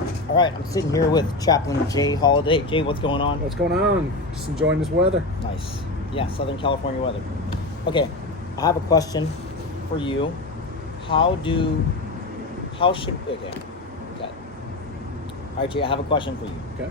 All right, I'm sitting here with Chaplain Jay Holliday. Jay, what's going on? What's going on? Just enjoying this weather. Nice. Yeah, Southern California weather. Okay, I have a question for you. Okay. All right, Jay, I have a question for you. Okay.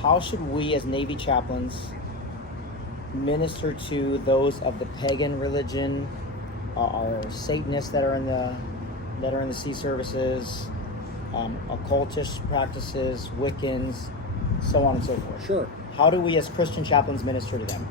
How should we as Navy chaplains minister to those of the pagan religion, our Satanists that are in the sea services, occultist practices, Wiccans, so on and so forth? Sure. How do we as Christian chaplains minister to them?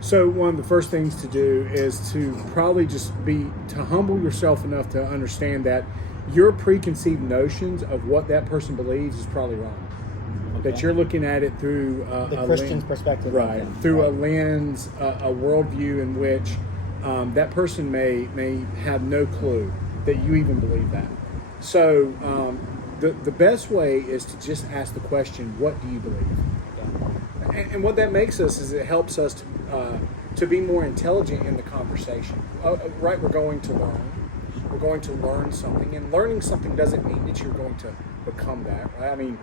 So one of the first things to do is to probably to humble yourself enough to understand that your preconceived notions of what that person believes is probably wrong. Okay. That you're looking at it through The Christian's perspective. right? Okay. Through Right. a lens, a worldview in which that person may have no clue that you even believe that. So the best way is to just ask the question, "What do you believe?" Yeah. And what that makes us is it helps us to be more intelligent in the conversation. Right, we're going to learn. We're going to learn something, and learning something doesn't mean that you're going to become that. Right? I mean,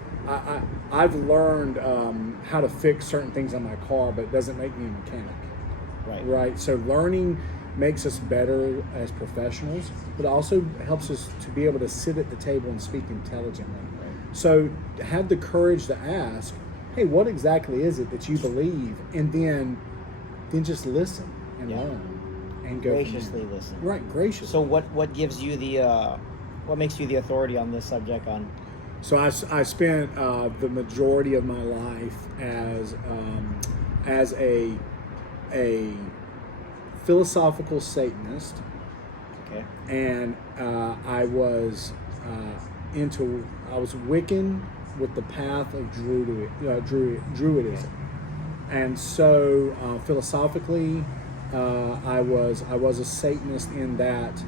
I've learned how to fix certain things on my car, but it doesn't make me a mechanic. Right. Right. So learning makes us better as professionals, but also helps us to be able to sit at the table and speak intelligently. Right. So have the courage to ask, "Hey, what exactly is it that you believe?" And then just listen and learn and go graciously listen. Right, graciously. So what gives you what makes you the authority on this subject? So I spent the majority of my life as a philosophical Satanist. Okay. And I was Wiccan with the path of Druidism. And so philosophically, I was a Satanist in that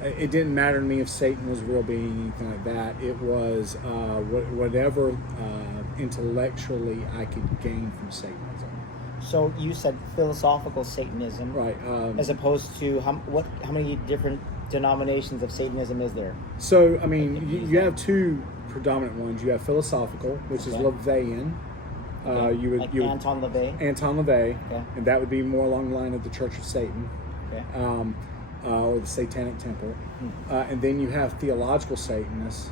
it didn't matter to me if Satan was a real being, anything like that. It was whatever intellectually I could gain from Satanism. So you said philosophical Satanism, Right. as opposed to how many different denominations of Satanism is there? So I mean, you have two predominant ones. You have philosophical, which is LaVeyan. You would Anton LaVey. Anton LaVey, Okay. and that would be more along the line of the Church of Satan. Okay. Or the Satanic Temple. And then you have theological Satanists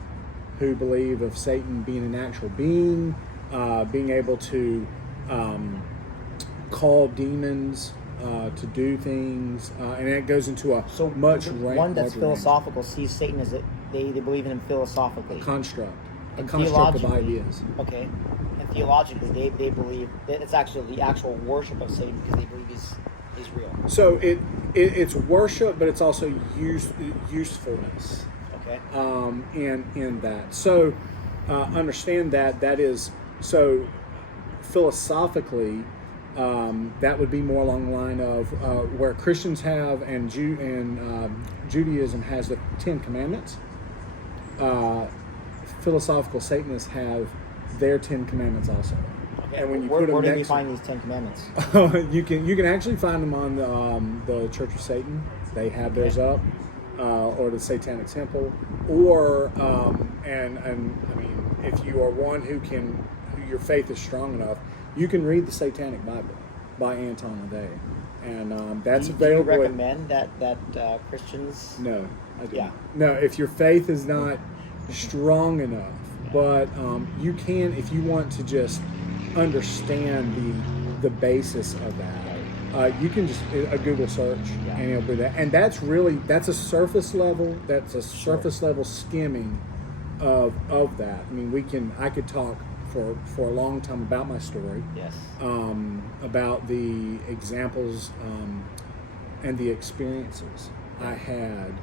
who believe of Satan being an actual being, being able to call demons to do things, and it goes into a much one that's larger philosophical sees Satan as they believe in him philosophically. construct of Theologically, ideas. Okay. And theologically, they believe that it's actually the actual worship of Satan because they believe he's real. So it's worship, but it's also usefulness. Okay. In that. So understand that is so philosophically. That would be more along the line of where Christians have and Judaism has the Ten Commandments. Philosophical Satanists have their Ten Commandments also. Okay. And when you where put them do we next, find these Ten Commandments? you can actually find them on the Church of Satan. They have theirs up, or the Satanic Temple, or and I mean, if you are one who your faith is strong enough, you can read the Satanic Bible by Anton LaVey, and that's available. Do you recommend that Christians? No, I do. Yeah. No, if your faith is not strong enough, but you can, if you want to just understand the basis of that, you can just a Google search and it'll be that, and that's a surface level. That's a surface level skimming of that. I mean, I could talk for a long time about my story. Yes. About the examples and the experiences I had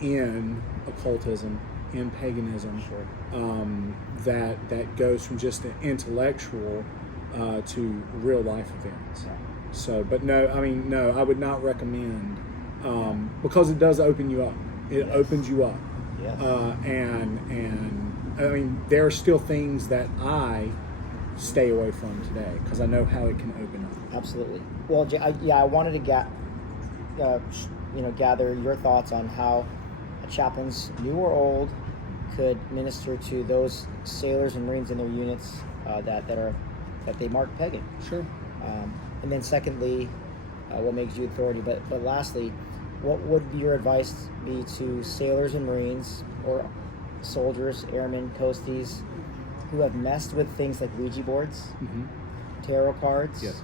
in occultism, in paganism, that goes from just an intellectual to real life events. Yeah. So, but no, I would not recommend because it does open you up. It opens you up. Yes. And I mean, there are still things that I stay away from today because I know how it can open up. Absolutely. Well, Jay, I wanted to gather your thoughts on how chaplains, new or old, could minister to those sailors and Marines in their units that they mark pagan. Sure. And then secondly, what makes you authority? But lastly, what would your advice be to sailors and Marines or soldiers, airmen, coasties, who have messed with things like Ouija boards, tarot cards, Yes.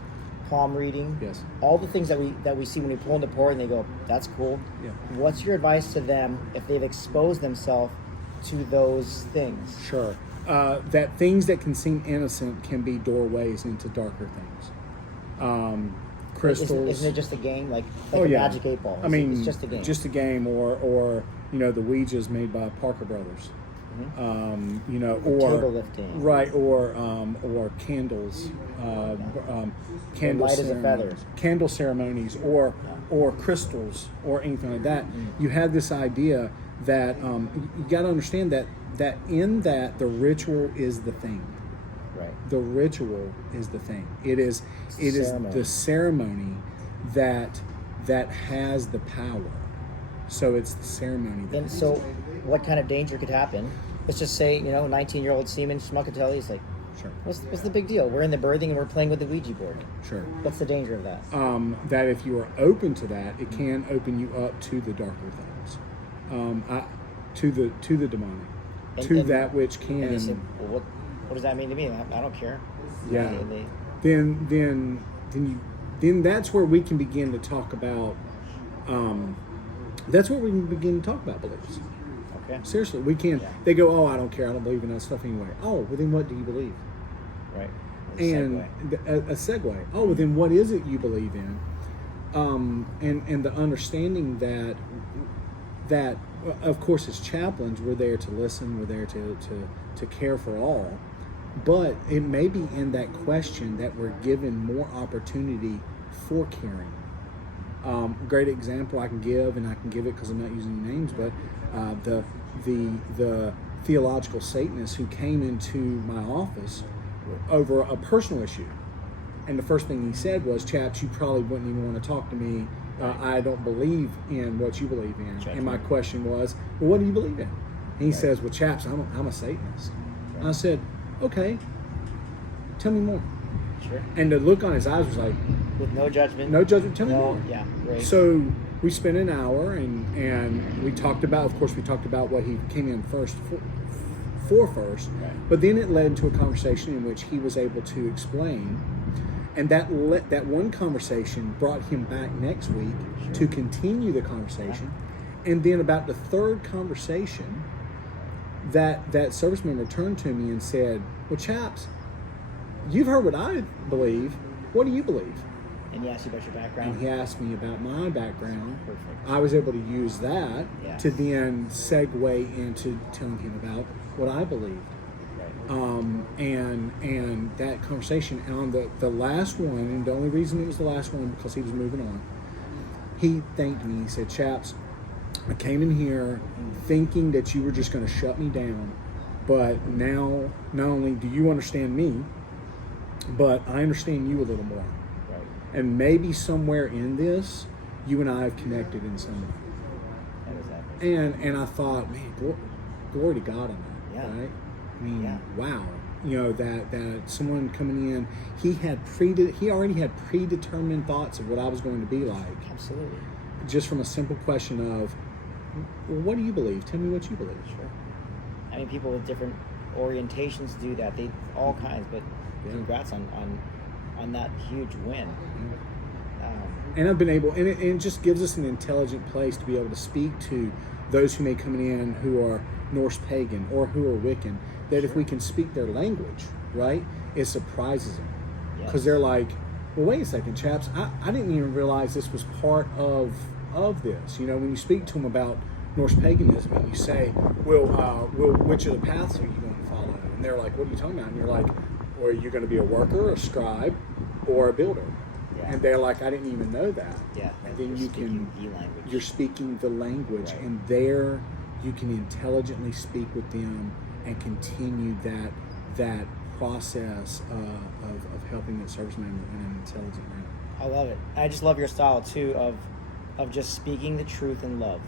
palm reading, Yes. all the things that we see when we pull into port and they go, that's cool. Yeah. What's your advice to them if they've exposed themselves to those things? Sure. That things that can seem innocent can be doorways into darker things. Crystals. Isn't it just a game, like Oh, a yeah. Magic 8 Ball? I mean, it's just a game. Just a game, or the Ouija's made by Parker Brothers. Or table lifting. Right, or candles, candle Light as a feather. candle ceremonies, or crystals, or anything like that. You have this idea that you got to understand that in that the ritual is the thing. Right. The ritual is the thing. It is the ceremony that has the power. So it's the ceremony. And so, what kind of danger could happen? Let's just say, 19-year-old Seaman Schmuckatelli is like, Sure. what's the big deal? We're in the berthing and we're playing with the Ouija board. Sure. What's the danger of that? That if you are open to that, it can open you up to the darker things, to the demonic, And that which can. And they say, well, what does that mean to me? I don't care. Yeah. And Then that's where we can begin to talk about. That's where we can begin to talk about beliefs. okay. Seriously, we can. Yeah. They go, oh, I don't care. I don't believe in that stuff anyway. Oh, well, then what do you believe? Right. And a segue. Oh, well, then what is it you believe in? And the understanding that of course as chaplains we're there to listen, we're there to care for all, but it may be in that question that we're given more opportunity for caring. Great example I can give, and I can give it because I'm not using names, but the theological Satanist who came into my office over a personal issue. And the first thing he said was, chaps, you probably wouldn't even want to talk to me. I don't believe in what you believe in. Judgment. And my question was, well, what do you believe in? And he says, well, chaps, I'm a Satanist. And I said, okay, tell me more. Sure. And the look on his eyes was like, With no judgment. no judgment, tell me more. Yeah, great. So we spent an hour and we talked about what he came in first for first, Right. but then it led into a conversation in which he was able to explain, and that one conversation brought him back next week to continue the conversation, and then about the third conversation, that service member turned to me and said, well, chaps, you've heard what I believe. What do you believe? And he asked you about your background. And he asked me about my background. Perfect. I was able to use that Yeah. to then segue into telling him about what I believed. Right. And that conversation, and on the last one, and the only reason it was the last one because he was moving on, he thanked me. He said, chaps, I came in here thinking that you were just going to shut me down, but now not only do you understand me, but I understand you a little more. Right. And maybe somewhere in this, you and I have connected in some way. That was that. And I thought, man, glory to God on that, Yeah. right? I mean, Yeah. wow. That someone coming in, he already had predetermined thoughts of what I was going to be like, Absolutely. just from a simple question of, well, what do you believe? Tell me what you believe. Sure. I mean, people with different orientations do that. They all kinds, but Yeah. congrats on that huge win. And I've been able, and it just gives us an intelligent place to be able to speak to those who may come in who are Norse pagan or who are Wiccan, that if we can speak their language, right, it surprises them. Because they're like, well, wait a second, chaps, I didn't even realize this was part of this. When you speak to them about Norse paganism and you say, well, which of the paths are you going to follow? And they're like, what are you talking about? And you're like, well, are you going to be a worker, a scribe, or a builder? Yeah. And they're like, I didn't even know that. Yeah. And then You're speaking the language. you're speaking the language, Right. and there you can intelligently speak with them and continue that process of helping that service member in an intelligent manner. I love it. I just love your style too of just speaking the truth in love.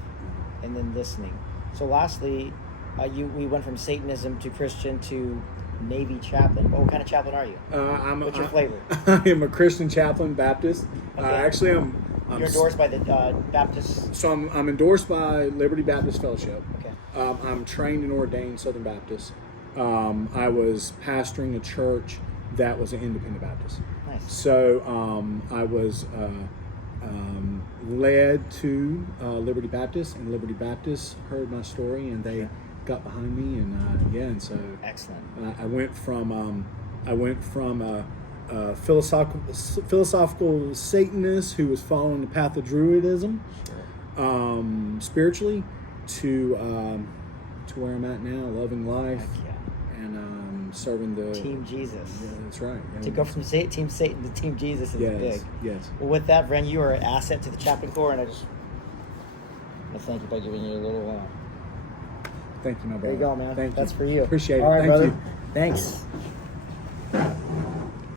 and then listening. So lastly, we went from Satanism to Christian to Navy chaplain. What kind of chaplain are you? What's your flavor? I am a Christian chaplain, Baptist. Okay. Actually, I'm You're endorsed by the Baptist. So I'm endorsed by Liberty Baptist Fellowship. Okay. I'm trained and ordained Southern Baptist. I was pastoring a church that was an independent Baptist. Nice. So I was led to Liberty Baptist, and Liberty Baptist heard my story, and they got behind me, and so Excellent. I went from a philosophical Satanist who was following the path of Druidism, spiritually, to where I'm at now, loving life. Heck yeah. And serving the Team Jesus. Yeah, that's right. Yeah. To go from Team Satan to Team Jesus is big. Yes. Well, with that, Bren, you are an asset to the Chaplain Corps, and I thank you by giving you a little. Thank you, my brother. There you go, man. Thank you. That's for you. Appreciate it. All right, Thank brother. you. Thanks.